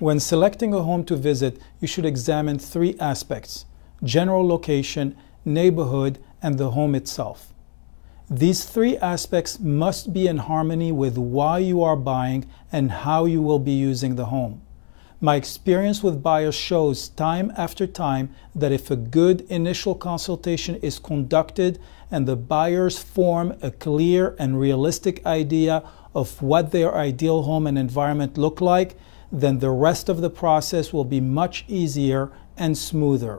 When selecting a home to visit, you should examine three aspects: general location, neighborhood, and the home itself. These three aspects must be in harmony with why you are buying and how you will be using the home. My experience with buyers shows time after time that if a good initial consultation is conducted and the buyers form a clear and realistic idea of what their ideal home and environment look like, then the rest of the process will be much easier and smoother.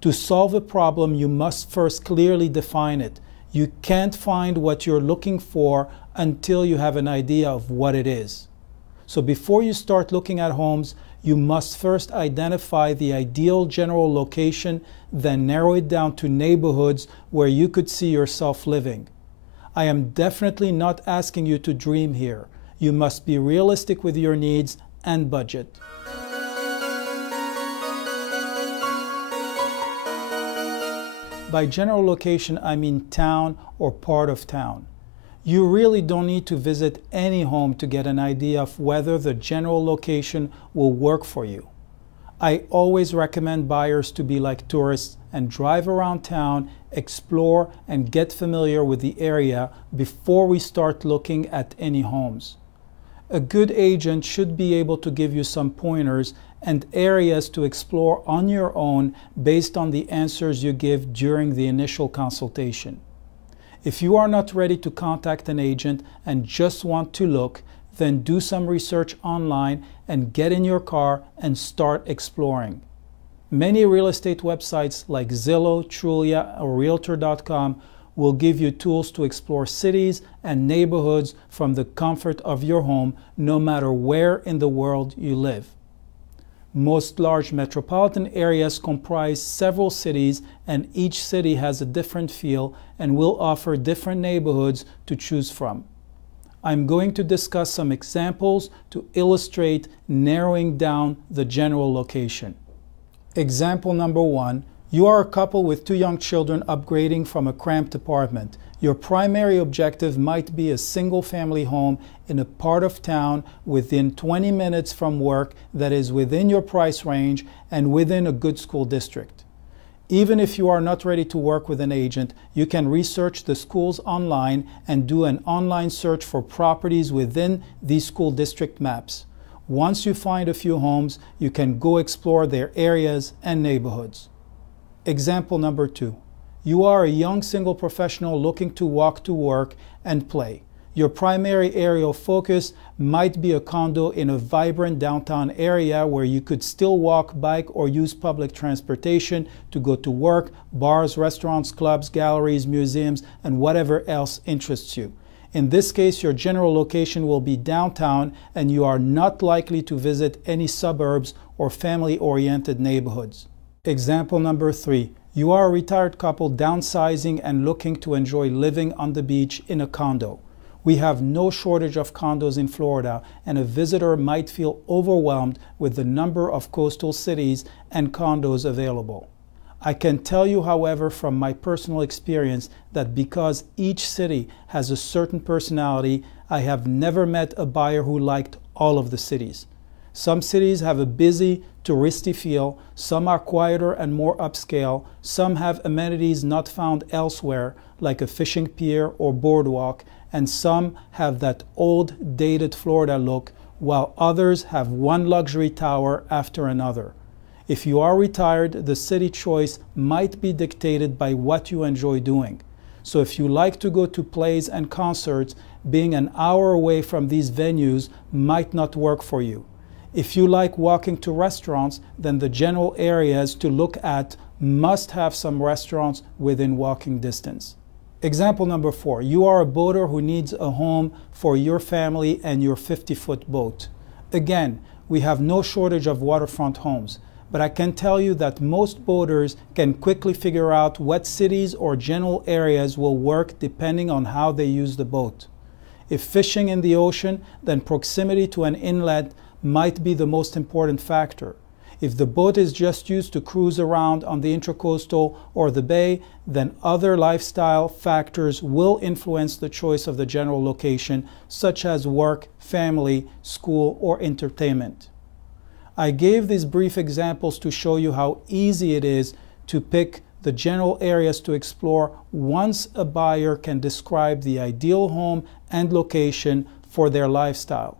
To solve a problem, you must first clearly define it. You can't find what you're looking for until you have an idea of what it is. So before you start looking at homes, you must first identify the ideal general location, then narrow it down to neighborhoods where you could see yourself living. I am definitely not asking you to dream here. You must be realistic with your needs and budget. By general location, I mean town or part of town. You really don't need to visit any home to get an idea of whether the general location will work for you. I always recommend buyers to be like tourists and drive around town, explore, and get familiar with the area before we start looking at any homes. A good agent should be able to give you some pointers and areas to explore on your own based on the answers you give during the initial consultation. If you are not ready to contact an agent and just want to look, then do some research online and get in your car and start exploring. Many real estate websites like Zillow, Trulia, or Realtor.com will give you tools to explore cities and neighborhoods from the comfort of your home, no matter where in the world you live. Most large metropolitan areas comprise several cities, and each city has a different feel and will offer different neighborhoods to choose from. I'm going to discuss some examples to illustrate narrowing down the general location. Example number 1. You are a couple with 2 young children upgrading from a cramped apartment. Your primary objective might be a single-family home in a part of town within 20 minutes from work that is within your price range and within a good school district. Even if you are not ready to work with an agent, you can research the schools online and do an online search for properties within these school district maps. Once you find a few homes, you can go explore their areas and neighborhoods. Example number 2. You are a young single professional looking to walk to work and play. Your primary area of focus might be a condo in a vibrant downtown area where you could still walk, bike, or use public transportation to go to work, bars, restaurants, clubs, galleries, museums, and whatever else interests you. In this case, your general location will be downtown, and you are not likely to visit any suburbs or family-oriented neighborhoods. Example number 3. You are a retired couple downsizing and looking to enjoy living on the beach in a condo. We have no shortage of condos in Florida, and a visitor might feel overwhelmed with the number of coastal cities and condos available. I can tell you, however, from my personal experience that because each city has a certain personality, I have never met a buyer who liked all of the cities. Some cities have a busy, touristy feel, some are quieter and more upscale, some have amenities not found elsewhere, like a fishing pier or boardwalk, and some have that old, dated Florida look, while others have one luxury tower after another. If you are retired, the city choice might be dictated by what you enjoy doing. So if you like to go to plays and concerts, being an hour away from these venues might not work for you. If you like walking to restaurants, then the general areas to look at must have some restaurants within walking distance. Example number 4. You are a boater who needs a home for your family and your 50-foot boat. Again, we have no shortage of waterfront homes, but I can tell you that most boaters can quickly figure out what cities or general areas will work depending on how they use the boat. If fishing in the ocean, then proximity to an inlet might be the most important factor. If the boat is just used to cruise around on the intracoastal or the bay, then other lifestyle factors will influence the choice of the general location, such as work, family, school, or entertainment. I gave these brief examples to show you how easy it is to pick the general areas to explore once a buyer can describe the ideal home and location for their lifestyle.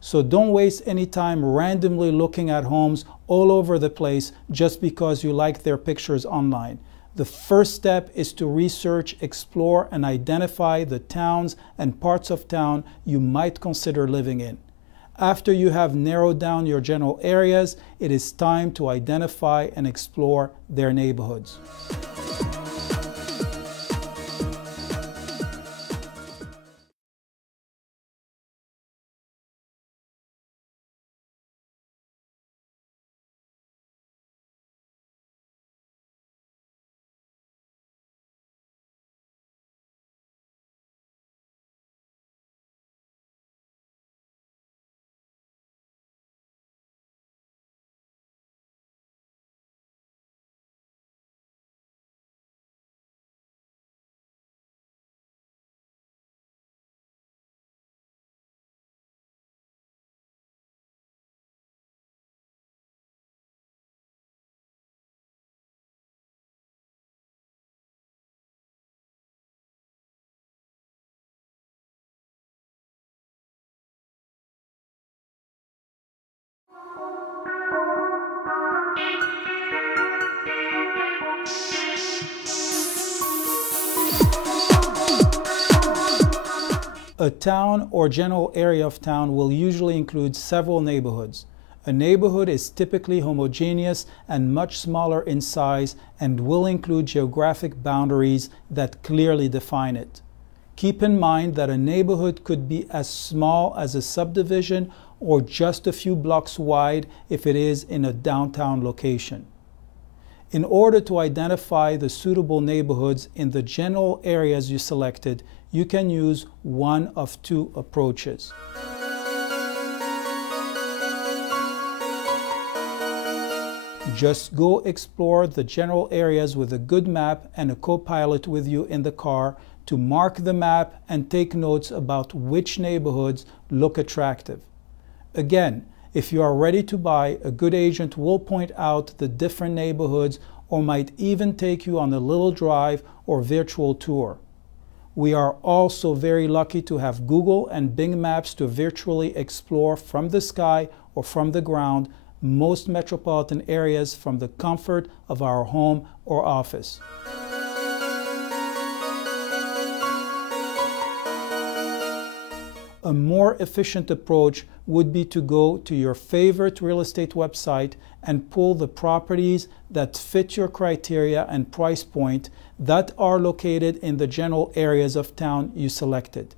So don't waste any time randomly looking at homes all over the place just because you like their pictures online. The first step is to research, explore, and identify the towns and parts of town you might consider living in. After you have narrowed down your general areas, it is time to identify and explore their neighborhoods. A town or general area of town will usually include several neighborhoods. A neighborhood is typically homogeneous and much smaller in size and will include geographic boundaries that clearly define it. Keep in mind that a neighborhood could be as small as a subdivision or just a few blocks wide if it is in a downtown location. In order to identify the suitable neighborhoods in the general areas you selected, you can use one of two approaches. Just go explore the general areas with a good map and a co-pilot with you in the car to mark the map and take notes about which neighborhoods look attractive. Again, if you are ready to buy, a good agent will point out the different neighborhoods or might even take you on a little drive or virtual tour. We are also very lucky to have Google and Bing Maps to virtually explore from the sky or from the ground most metropolitan areas from the comfort of our home or office. A more efficient approach would be to go to your favorite real estate website and pull the properties that fit your criteria and price point that are located in the general areas of town you selected.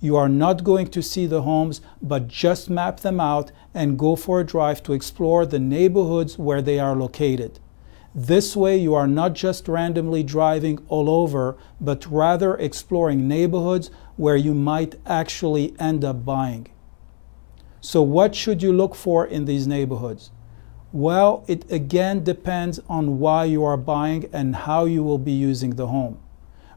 You are not going to see the homes, but just map them out and go for a drive to explore the neighborhoods where they are located. This way you are not just randomly driving all over, but rather exploring neighborhoods where you might actually end up buying. So what should you look for in these neighborhoods? Well, it again depends on why you are buying and how you will be using the home.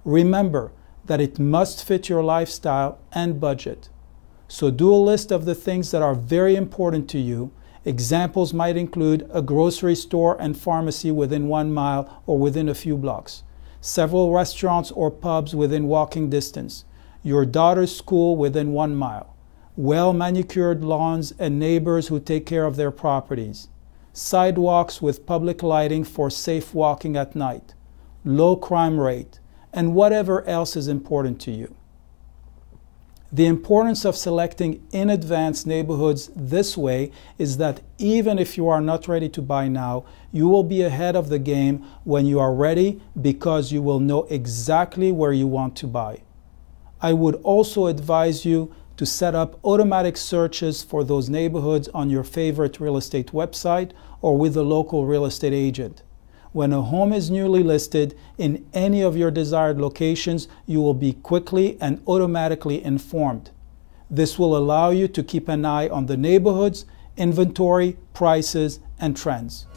Remember that it must fit your lifestyle and budget. So do a list of the things that are very important to you. Examples might include a grocery store and pharmacy within 1 mile or within a few blocks, several restaurants or pubs within walking distance, your daughter's school within 1 mile, well-manicured lawns and neighbors who take care of their properties, sidewalks with public lighting for safe walking at night, low crime rate, and whatever else is important to you. The importance of selecting in advance neighborhoods this way is that even if you are not ready to buy now, you will be ahead of the game when you are ready because you will know exactly where you want to buy. I would also advise you to set up automatic searches for those neighborhoods on your favorite real estate website or with a local real estate agent. When a home is newly listed in any of your desired locations, you will be quickly and automatically informed. This will allow you to keep an eye on the neighborhoods, inventory, prices, and trends.